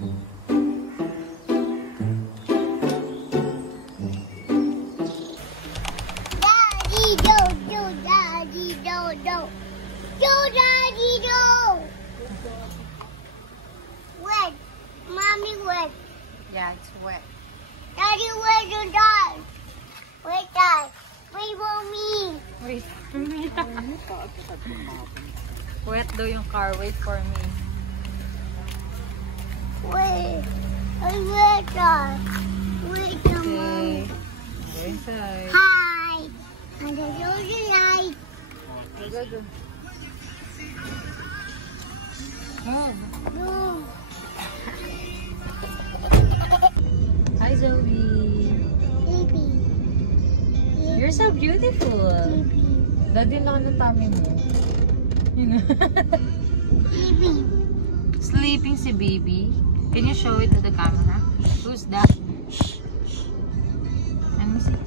Daddy, do, daddy, do. Do, daddy, do. Wet. Mommy, wet. Yeah, it's wet. Daddy, where's your dad? Wait, Dad. Wait for me. Wait for me. Wet daw yung car. Wait for me. Wait. Wait, Dad. Wait, Mom. Okay. Go inside. Hi. And the light. Go, go. Oh. No. Hi, Zoe. Baby. You're so beautiful. Baby. Daddy lang ang tummy mo. Baby. Sleeping si baby. Can you show it to the camera? Who's that? Let me see.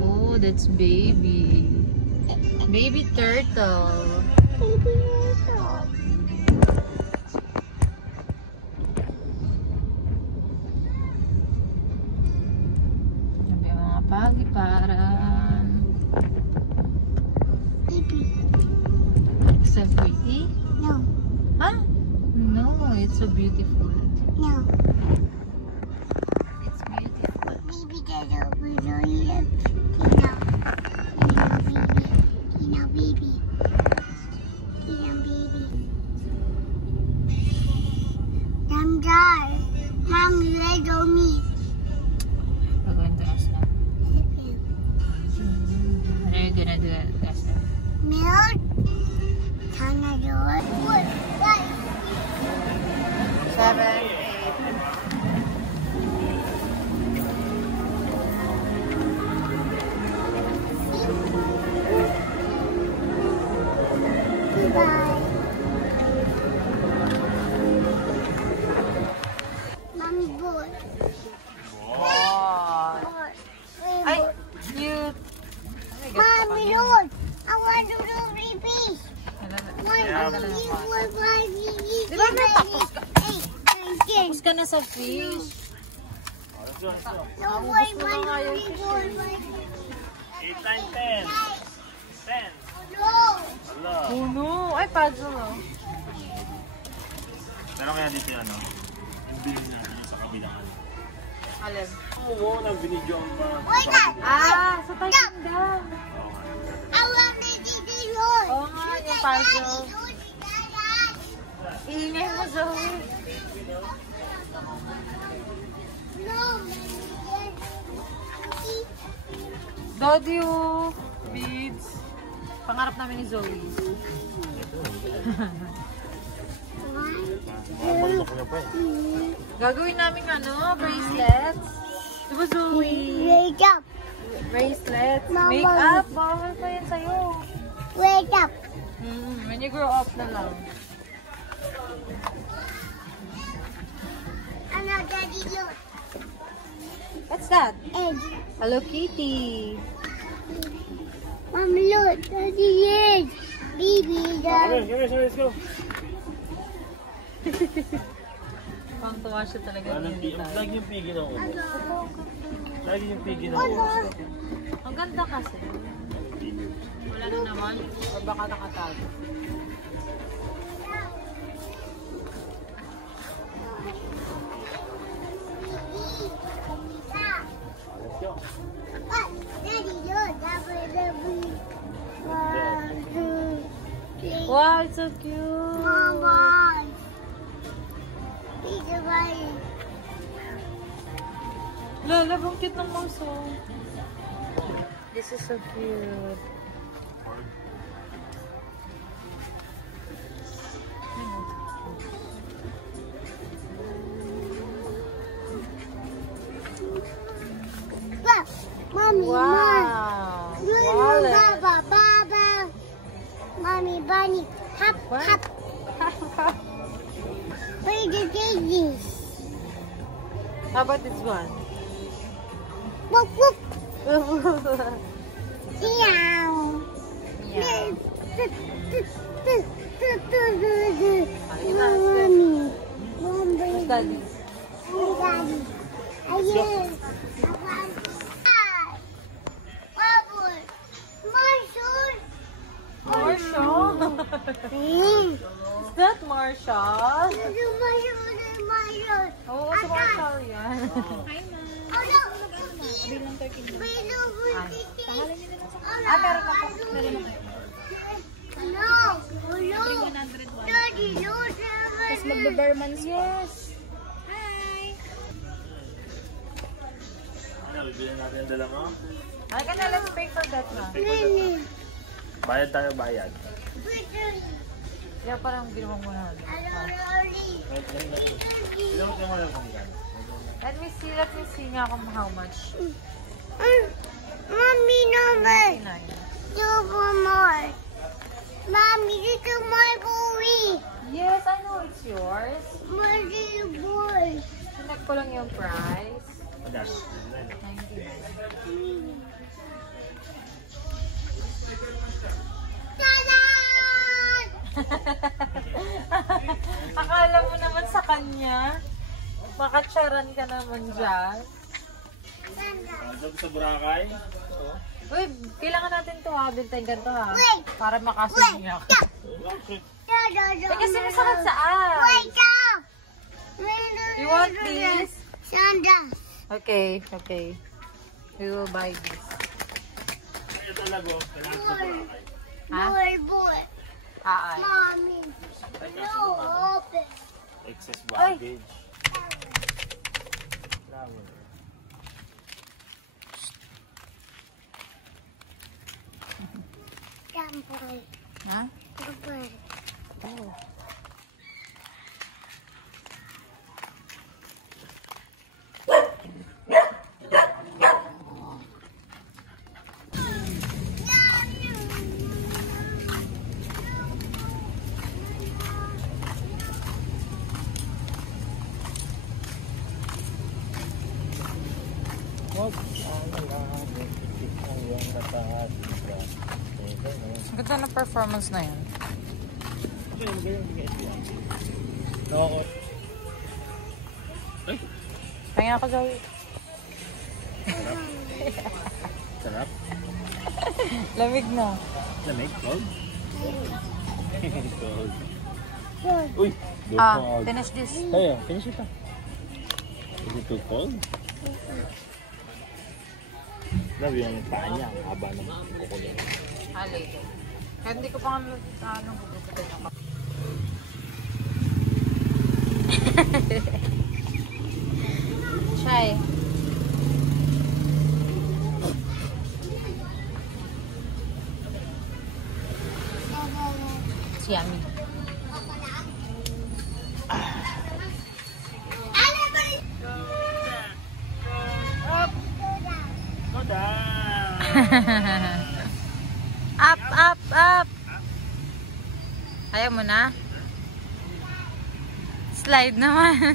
Oh, that's baby. Baby turtle. Baby turtle. Sabi mga pagiparan. Baby. So pretty? No. Huh? No, it's so beautiful. No. It's beautiful. Baby turtle. We don't eat it. Tina, baby. Tina, baby. I'm done. Mom, let go me. We're going to ask them. What are you gonna do at ask them? Milk. Can I do it? What? 7, 8. Goodbye. Mommy, boy. Wow. Boy. Ay, cute. Mommy, look. I want to do repeat. Di ba natapos ka? Tapos ka na sa fish. No way, na nga yung 8 times 10. 10. No. Ala. Puno. Ay, puzzle oh. Pero kaya dito yung ano, yung bilhin natin sa kabilang. Alin? Oo, nag-binidyoan pa. Wait up. Sa Taiwan. I want to do yours. Oo nga, yung puzzle. Ingay mo, Zoe. No. Daddy, oh. Beads. Pangarap namin ni Zoe. Mamalok niya pa eh. Gagawin namin ano, bracelets. Diba, Zoe? Wake up. Bracelets. Mama. Makeup. Bawal pa yan sa'yo. Wake up. When you grow up na lang. Ano, Daddy, look. What's that? Egg. Hello Kitty. Mom, look. Daddy, egg. Baby, Come here, let's go. Pang tuwa siya talaga. Lagi yung pigi na ulo. Lagi yung pigi na Ano? ulo. Ang ganda kasi. Wala na naman. O baka nakatago. Let's go. Daddy, look. One, two, three. Wow, it's so cute. Mama. Pizza bite. Lola, ang cute ng mouse, oh. This is so cute. Look, Mommy, Mom. Wow. Look, Wallet. Baba, Baba. Mommy, Bunny. Hop, What? hop. Where the babies? How about this one? Whoop, whoop. Meow. Yeah. Mommy. Where's Daddy? Daddy. Ayun. Bubble. Marshall. Marshall? Is that Marshall? Marshall. Oo, si Marshall yan. Meron ako. Tapos magbe-Bermans. Yes. Ano, bibilan natin ang dala mo? Ay ka na, let's pay for that na. Bayad tayo, bayad. Kaya parang ginawa mo na. Ilan mo tayo kung gano'n? Let me see nga kung how much. Mommy, number. 99. Two more. Mommy, this is my boy. Yes, I know it's yours. My little boy. Connect ko lang yung price. Magkano? 99. Tadan! Akala mo naman sa kanya. Makatsaran ka naman dyan. Ang sa Boracay? Ito. Uy, kailangan natin ito ha. Bintayin ka ito ha. Wait! Para makasunya ka. Eh kasi masakit sa ass. Wait up! You want this? Sanda. Okay, okay. We will buy this. Ito lago. Kailangan sa Boracay. Ha? Boy. Ay. Mommy. No, open. Excess baggage. Boy. Ha? Boy. Oh. Ang ganda ng performance na yan. Oo. Ay, Kaya ako gawin. sarap. Lamig na. Lamig, cold? Cold. Uy, cold. Finish this. Kaya, finish ito. Is it too cold? Love yung paa niya, ang haba ng kuko niya. Later. Kaya hindi ko pa nga gugustuhin yung kape. Try. It's yummy. Go down! Up, up, up! Ayaw mo na? Slide naman.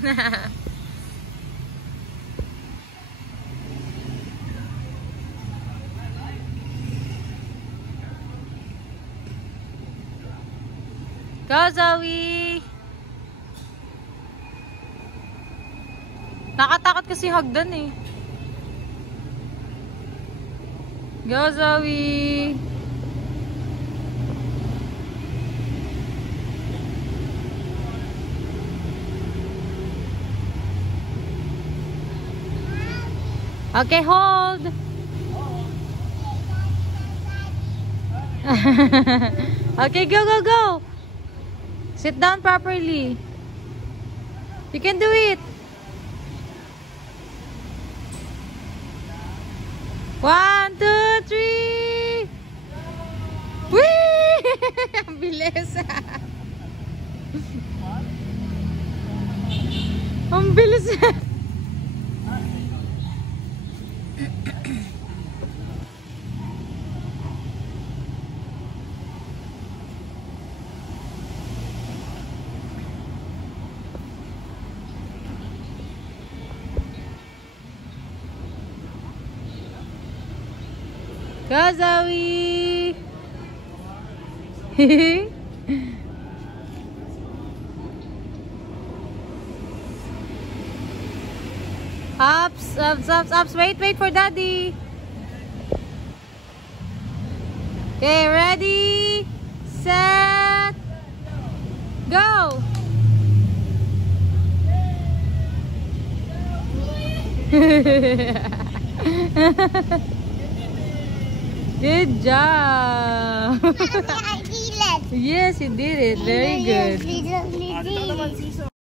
Go, Zoe! Nakatakot kasi hagdan eh. Go, Zoe! Okay, hold! Okay, go, go, go! Sit down properly. You can do it! 1, 2, 3! Whee! Ang bilis! Ang bilis! Go, Zoe! Ups, ups, ups, ups. Wait, wait for daddy. Okay, ready, set, go. Good job. I did it. Yes, you did it. Very good. Little, little, little.